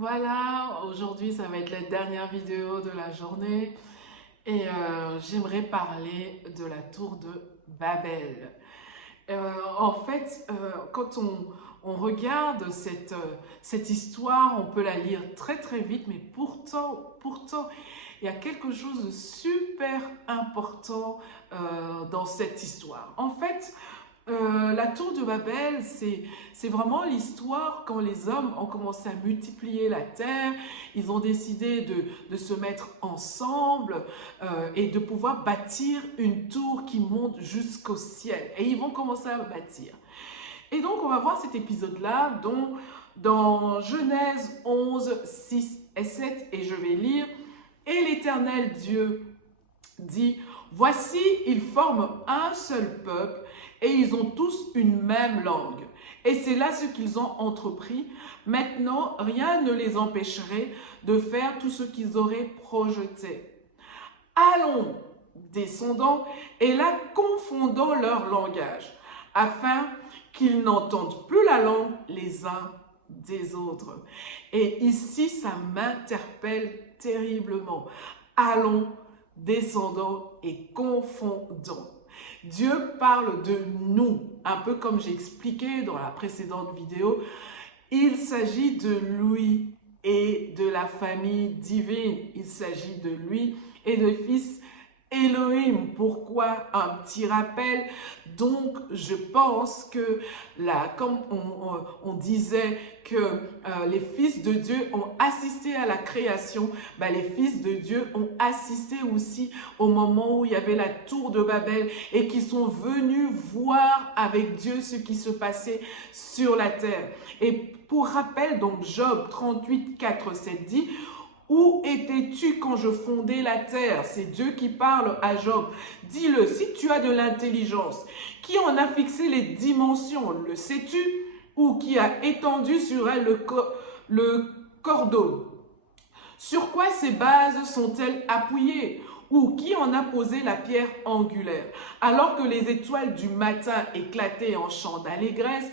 Voilà, aujourd'hui ça va être la dernière vidéo de la journée et j'aimerais parler de la tour de Babel. Quand on regarde cette histoire, on peut la lire très très vite, mais pourtant, il y a quelque chose de super important dans cette histoire. La tour de Babel, c'est vraiment l'histoire quand les hommes ont commencé à multiplier la terre, ils ont décidé de se mettre ensemble et de pouvoir bâtir une tour qui monte jusqu'au ciel. Et ils vont commencer à bâtir. Et donc, on va voir cet épisode-là dans Genèse 11, 6 et 7, et je vais lire. Et l'Éternel Dieu dit, voici, ils forment un seul peuple et ils ont tous une même langue. Et c'est là ce qu'ils ont entrepris. Maintenant, rien ne les empêcherait de faire tout ce qu'ils auraient projeté. Allons, descendons, et là confondons leur langage, afin qu'ils n'entendent plus la langue les uns des autres. Et ici, ça m'interpelle terriblement. Allons, descendons et confondons. Dieu parle de nous, un peu comme j'ai expliqué dans la précédente vidéo. Il s'agit de lui et de la famille divine. Il s'agit de lui et de Fils Elohim. Pourquoi un petit rappel? Donc, je pense que comme on disait que les fils de Dieu ont assisté à la création, les fils de Dieu ont assisté aussi au moment où il y avait la tour de Babel et qui sont venus voir avec Dieu ce qui se passait sur la terre. Et pour rappel, donc Job 38, 4, 7 dit: où étais-tu quand je fondais la terre? C'est Dieu qui parle à Job. Dis-le, si tu as de l'intelligence, qui en a fixé les dimensions? Le sais-tu? Ou qui a étendu sur elle le cordon? Sur quoi ces bases sont-elles appuyées? Ou qui en a posé la pierre angulaire? Alors que les étoiles du matin éclataient en chants d'allégresse,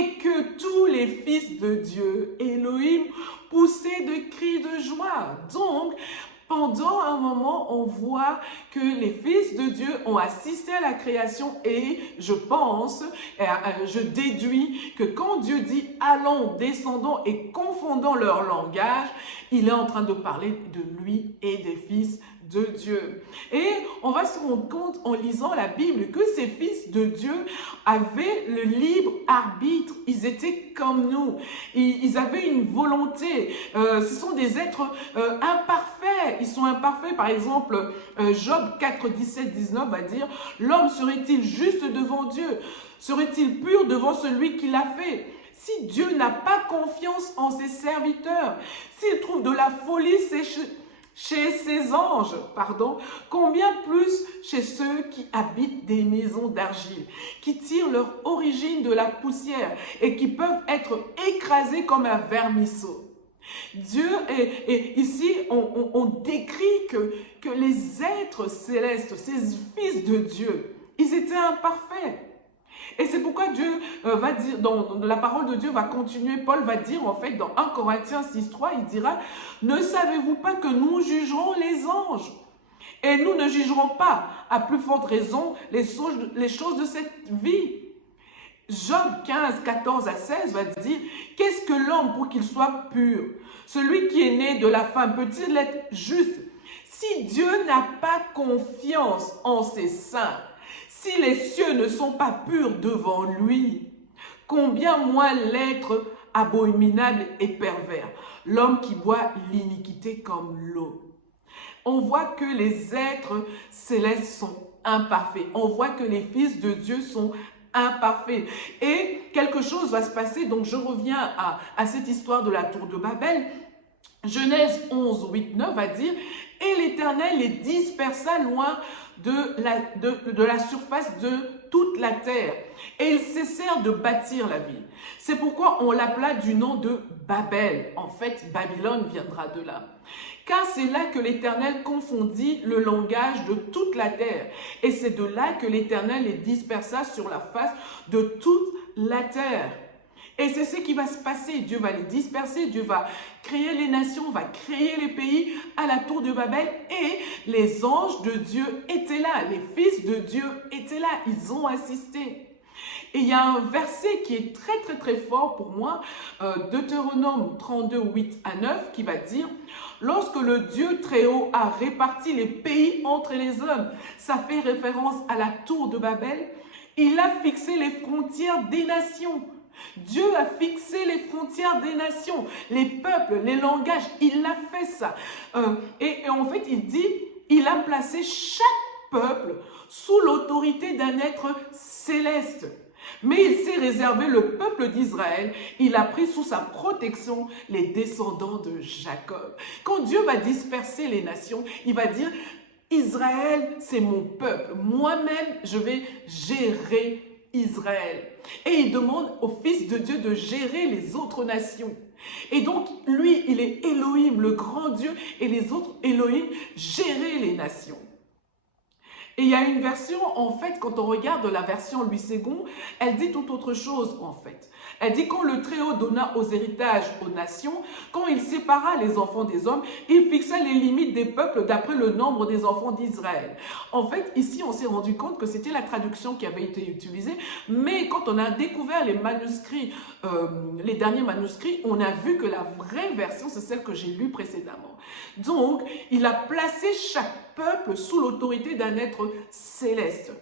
et que tous les fils de Dieu, Elohim, poussaient de cris de joie. Donc, pendant un moment, on voit que les fils de Dieu ont assisté à la création et je pense, je déduis que quand Dieu dit « allons, descendons et confondons leur langage », il est en train de parler de lui et des fils de Dieu. Et on va se rendre compte en lisant la Bible que ces fils de Dieu avaient le libre arbitre. Ils étaient comme nous. Ils avaient une volonté. Ce sont des êtres imparfaits. Ils sont imparfaits. Par exemple, Job 4, 17, 19 va dire: l'homme serait-il juste devant Dieu? Serait-il pur devant celui qui l'a fait? Si Dieu n'a pas confiance en ses serviteurs, s'il trouve de la folie chez ses anges, combien plus chez ceux qui habitent des maisons d'argile, qui tirent leur origine de la poussière et qui peuvent être écrasés comme un vermisseau. Dieu, et ici, on décrit que les êtres célestes, ces fils de Dieu, ils étaient imparfaits. Et c'est pourquoi Dieu va dire, dans la parole de Dieu va continuer, Paul va dire en fait dans 1 Corinthiens 6, 3, il dira: ne savez-vous pas que nous jugerons les anges? Et nous ne jugerons pas, à plus forte raison, les choses de cette vie. Job 15, 14 à 16 va dire: qu'est-ce que l'homme pour qu'il soit pur? Celui qui est né de la femme peut-il être juste? Si Dieu n'a pas confiance en ses saints, si les cieux ne sont pas purs devant lui, combien moins l'être abominable et pervers, l'homme qui boit l'iniquité comme l'eau. On voit que les êtres célestes sont imparfaits. On voit que les fils de Dieu sont imparfaits. Et quelque chose va se passer. Donc je reviens à cette histoire de la tour de Babel. Genèse 11, 8, 9 va dire: et l'Éternel les dispersa loin de la surface de toute la terre, et ils cessèrent de bâtir la ville. C'est pourquoi on l'appela du nom de Babel. En fait, Babylone viendra de là. Car c'est là que l'Éternel confondit le langage de toute la terre. Et c'est de là que l'Éternel les dispersa sur la face de toute la terre. Et c'est ce qui va se passer. Dieu va les disperser, Dieu va créer les nations, va créer les pays à la tour de Babel. Et les anges de Dieu étaient là, les fils de Dieu étaient là, ils ont assisté. Et il y a un verset qui est très très très fort pour moi, Deutéronome 32, 8 à 9, qui va dire « Lorsque le Dieu très haut a réparti les pays entre les hommes », ça fait référence à la tour de Babel, il a fixé les frontières des nations. Dieu a fixé les frontières des nations, les peuples, les langages, il a fait ça. Et en fait, il dit, il a placé chaque peuple sous l'autorité d'un être céleste. Mais il s'est réservé le peuple d'Israël, il a pris sous sa protection les descendants de Jacob. Quand Dieu va disperser les nations, il va dire, Israël, c'est mon peuple, moi-même, je vais gérer Israël. Et il demande au Fils de Dieu de gérer les autres nations. Et donc, lui, il est Elohim, le grand Dieu, et les autres Elohim gérer les nations. Et il y a une version, en fait, quand on regarde la version Louis II, elle dit tout autre chose, en fait. Elle dit, quand le Très-Haut donna aux héritages aux nations, quand il sépara les enfants des hommes, il fixa les limites des peuples d'après le nombre des enfants d'Israël. En fait, ici, on s'est rendu compte que c'était la traduction qui avait été utilisée, mais quand on a découvert les manuscrits, les derniers manuscrits, on a vu que la vraie version, c'est celle que j'ai lue précédemment. Donc, il a placé chaque peuple sous l'autorité d'un être céleste.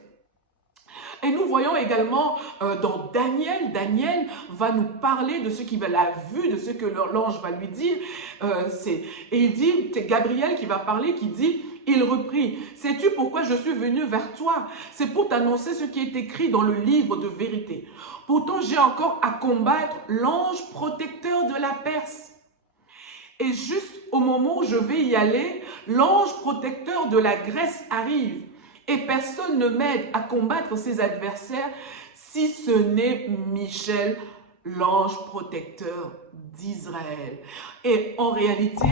Et nous voyons également dans Daniel, Daniel va nous parler de ce qu'il a vu, de ce que l'ange va lui dire. Et il dit, c'est Gabriel qui va parler, qui dit, il reprit, sais-tu pourquoi je suis venu vers toi? C'est pour t'annoncer ce qui est écrit dans le livre de vérité. Pourtant, j'ai encore à combattre l'ange protecteur de la Perse. Et juste au moment où je vais y aller, l'ange protecteur de la Grèce arrive. Et personne ne m'aide à combattre ses adversaires si ce n'est Michel, l'ange protecteur d'Israël. Et en réalité,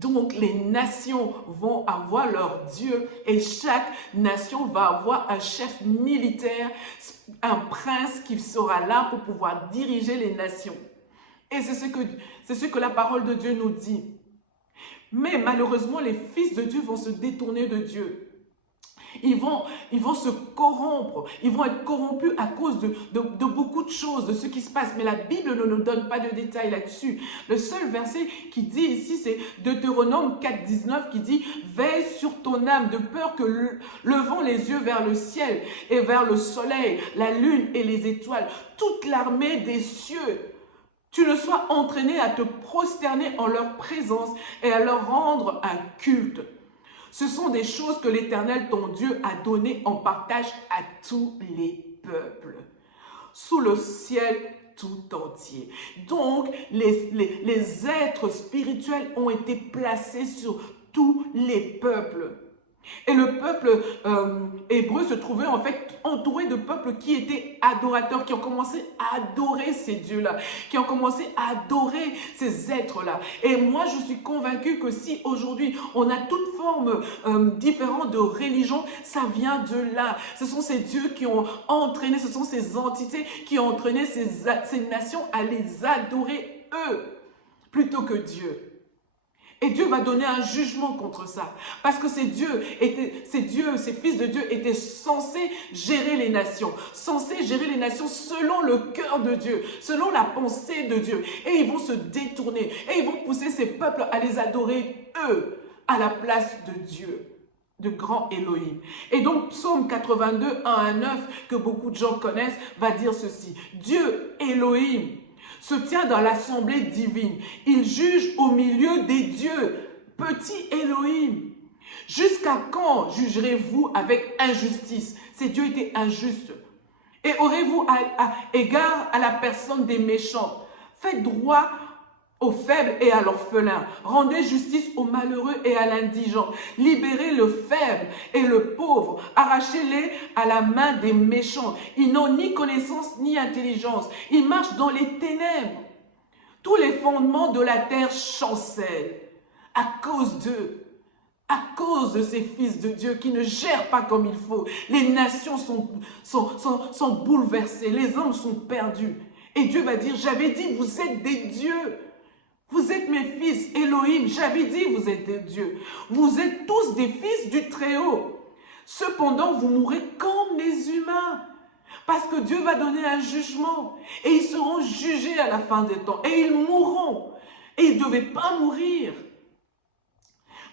donc les nations vont avoir leur Dieu et chaque nation va avoir un chef militaire, un prince qui sera là pour pouvoir diriger les nations. Et c'est ce que la parole de Dieu nous dit. Mais malheureusement, les fils de Dieu vont se détourner de Dieu. Ils vont se corrompre, ils vont être corrompus à cause de beaucoup de choses, de ce qui se passe. Mais la Bible ne nous donne pas de détails là-dessus. Le seul verset qui dit ici, c'est Deutéronome 4, 19 qui dit « Veille sur ton âme de peur que levant les yeux vers le ciel et vers le soleil, la lune et les étoiles, toute l'armée des cieux, tu ne sois entraîné à te prosterner en leur présence et à leur rendre un culte. » Ce sont des choses que l'Éternel, ton Dieu, a données en partage à tous les peuples, sous le ciel tout entier. Donc, les êtres spirituels ont été placés sur tous les peuples. Et le peuple hébreu se trouvait en fait entouré de peuples qui étaient adorateurs, qui ont commencé à adorer ces dieux-là, qui ont commencé à adorer ces êtres-là. Et moi, je suis convaincue que si aujourd'hui, on a toute forme différente de religion, ça vient de là. Ce sont ces dieux qui ont entraîné, ce sont ces entités qui ont entraîné ces nations à les adorer eux, plutôt que Dieu. Et Dieu va donner un jugement contre ça. Parce que ces fils de Dieu étaient censés gérer les nations. Censés gérer les nations selon le cœur de Dieu. Selon la pensée de Dieu. Et ils vont se détourner. Et ils vont pousser ces peuples à les adorer eux. À la place de Dieu. De grand Elohim. Et donc, Psaume 82, 1 à 9, que beaucoup de gens connaissent, va dire ceci. Dieu, Elohim, se tient dans l'assemblée divine. Il juge au milieu des dieux. Petit Elohim. Jusqu'à quand jugerez-vous avec injustice? Ces dieux étaient injustes. Et aurez-vous égard à la personne des méchants? Faites droit aux faibles et à l'orphelin. Rendez justice aux malheureux et à l'indigent. Libérez le faible et le pauvre. Arrachez-les à la main des méchants. Ils n'ont ni connaissance ni intelligence. Ils marchent dans les ténèbres. Tous les fondements de la terre chancellent à cause d'eux. À cause de ces fils de Dieu qui ne gèrent pas comme il faut. Les nations sont bouleversées. Les hommes sont perdus. Et Dieu va dire, j'avais dit, vous êtes des dieux. Vous êtes mes fils, Elohim. J'avais dit, vous êtes des dieux. Vous êtes tous des fils du Très-Haut. Cependant, vous mourrez comme des humains. Parce que Dieu va donner un jugement. Et ils seront jugés à la fin des temps. Et ils mourront. Et ils ne devaient pas mourir.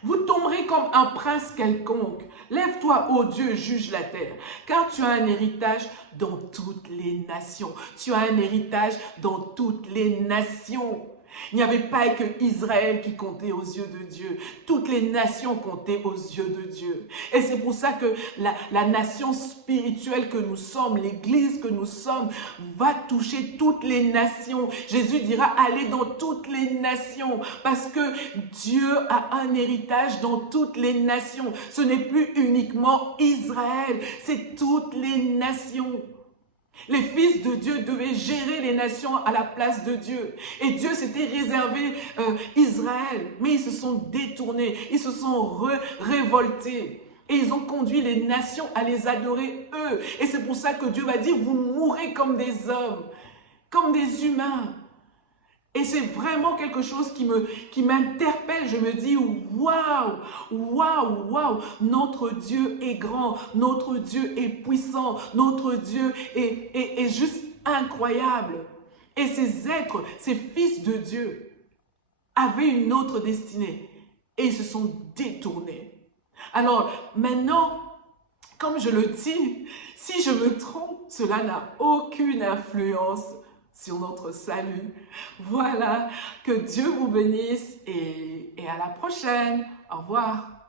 Vous tomberez comme un prince quelconque. Lève-toi, ô Dieu, juge la terre, car tu as un héritage dans toutes les nations. Tu as un héritage dans toutes les nations. Il n'y avait pas que Israël qui comptait aux yeux de Dieu. Toutes les nations comptaient aux yeux de Dieu. Et c'est pour ça que la nation spirituelle que nous sommes, l'église que nous sommes, va toucher toutes les nations. Jésus dira, allez dans toutes les nations, parce que Dieu a un héritage dans toutes les nations. Ce n'est plus uniquement Israël, c'est toutes les nations. Les fils de Dieu devaient gérer les nations à la place de Dieu. Et Dieu s'était réservé Israël. Mais ils se sont détournés, ils se sont révoltés. Et ils ont conduit les nations à les adorer eux. Et c'est pour ça que Dieu va dire, vous mourrez comme des hommes, comme des humains. Et c'est vraiment quelque chose qui m'interpelle. Je me dis, waouh, waouh, waouh, notre Dieu est grand, notre Dieu est puissant, notre Dieu est juste incroyable. Et ces êtres, ces fils de Dieu, avaient une autre destinée et ils se sont détournés. Alors maintenant, comme je le dis, si je me trompe, cela n'a aucune influence sur notre salut. Voilà, que Dieu vous bénisse et à la prochaine. Au revoir.